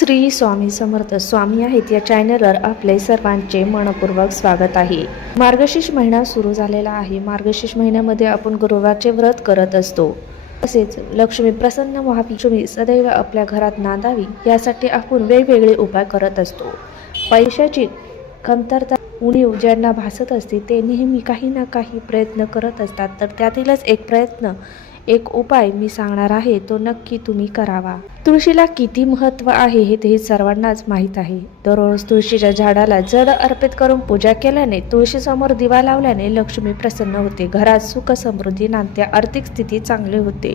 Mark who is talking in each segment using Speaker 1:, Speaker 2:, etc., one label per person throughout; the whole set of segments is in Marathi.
Speaker 1: श्री स्वामी समर्थ स्वामी आहेत या चॅनलवर आपले सर्वांचे मनपूर्वक स्वागत आहे. मार्गशीर्ष महिना सुरू झालेला आहे. मार्गशीर्ष महिन्यामध्ये आपण गुरुवारचे व्रत करत असतो. तसेच लक्ष्मी प्रसन्न व्हावी सदैव आपल्या घरात नांदावी यासाठी आपण वेगवेगळे उपाय करत असतो. पैशाची कमतरता उणीव ज्यांना भासत असते ते नेहमी काही ना काही प्रयत्न करत असतात. तर त्यातीलच एक प्रयत्न एक उपाय मी सांगणार आहे तो नक्की तुम्ही करावा. तुळशीला किती महत्त्व आहे हे ते सर्वांनाच माहीत आहे. दररोज तुळशीच्या झाडाला जड अर्पित करून पूजा केल्याने तुळशीसमोर दिवा लावल्याने लक्ष्मी प्रसन्न होते. घरात सुख समृद्धी नांदते आर्थिक स्थिती चांगली होते.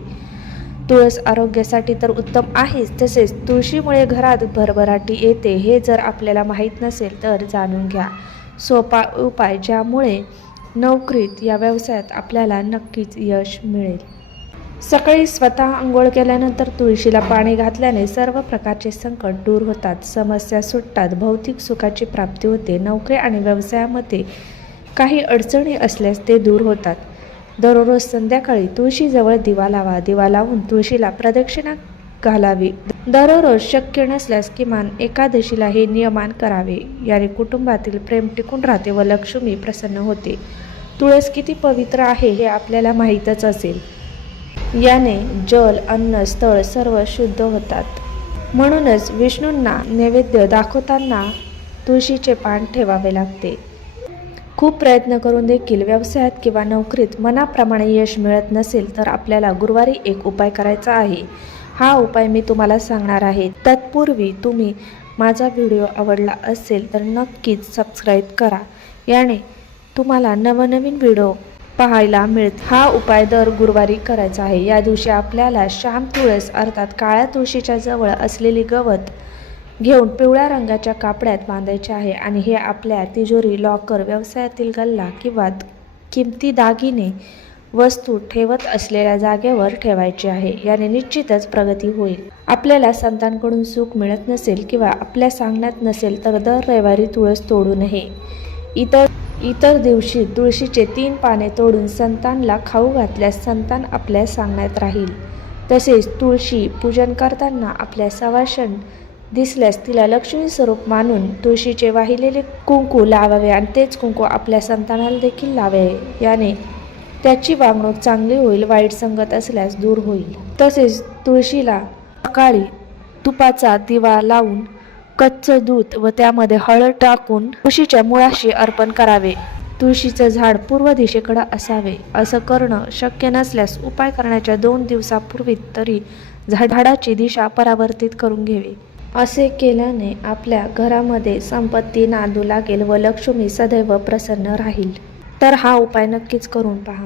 Speaker 1: तुळस आरोग्यासाठी तर उत्तम आहेच तसेच तुळशीमुळे घरात भरभराटी येते हे जर आपल्याला माहीत नसेल तर जाणून घ्या. सोपा उपाय ज्यामुळे नोकरीत या व्यवसायात आपल्याला नक्कीच यश मिळेल. सकाळी स्वतः आंघोळ केल्यानंतर तुळशीला पाणी घातल्याने सर्व प्रकारचे संकट दूर होतात. समस्या सुटतात. भौतिक सुखाची प्राप्ती होते. नोकरी आणि व्यवसायामध्ये काही अडचणी असल्यास ते दूर होतात. दररोज संध्याकाळी तुळशीजवळ दिवा लावा. दिवा लावून तुळशीला प्रदक्षिणा घालावी. दररोज शक्य नसल्यास किमान एकादशीला हे नियमान करावे. याने कुटुंबातील प्रेम टिकून राहते व लक्ष्मी प्रसन्न होते. तुळस किती पवित्र आहे हे आपल्याला माहीतच असेल. याने जल अन्न स्थळ सर्व शुद्ध होतात. म्हणूनच विष्णूंना नैवेद्य दाखवताना तुळशीचे पान ठेवावे लागते. खूप प्रयत्न करून देखील व्यवसायात किंवा नोकरीत मनाप्रमाणे यश मिळत नसेल तर आपल्याला गुरुवारी एक उपाय करायचा आहे. हा उपाय मी तुम्हाला सांगणार आहे. तत्पूर्वी तुम्ही माझा व्हिडिओ आवडला असेल तर नक्कीच सबस्क्राईब करा. याने तुम्हाला नवनवीन व्हिडिओ पाहायला मिळत. हा उपाय दर गुरुवारी करायचा आहे. या दिवशी आपल्याला श्याम तुळस अर्थात काळ्या तुळशीच्या जवळ असलेली गवत घेऊन पिवळ्या रंगाच्या कापड्यात बांधायचे आहे आणि हे आपल्या तिजोरी लॉकर व्यवसायातील गल्ला किंवा किमती दागिने वस्तू ठेवत असलेल्या जागेवर ठेवायचे आहे. याने निश्चितच प्रगती होईल. आपल्याला संतांकडून सुख मिळत नसेल किंवा आपल्या सांगण्यात नसेल तर दर रविवारी तुळस तोडू नये. इतर इतर दिवशी तुळशीचे तीन पाने तोडून संतांना खाऊ घातल्यास संतान आपल्या सांगण्यात राहील. तसेच तुळशी पूजन करताना आपल्या सवाषण दिसल्यास तिला लक्ष्मी स्वरूप मानून तुळशीचे वाहिलेले कुंकू लावावे आणि तेच कुंकू आपल्या संतानाला देखील लावावे याने त्याची वागणूक चांगली होईल वाईट संगत असल्यास दूर होईल. तसेच तुळशीला सकाळी तुपाचा दिवा लावून कच्चं दूध व त्यामध्ये हळद टाकून तुळशीच्या मुळाशी अर्पण करावे. तुळशीचं झाड पूर्व दिशेकडे असावे. असं करणं शक्य नसल्यास उपाय करण्याच्या दोन दिवसापूर्वी तरी झाडाची दिशा परावर्तित करून घ्यावी. असे केल्याने आपल्या घरामध्ये संपत्ती नांदू लागेल व लक्ष्मी सदैव प्रसन्न राहील. तर हा उपाय नक्कीच करून पहा.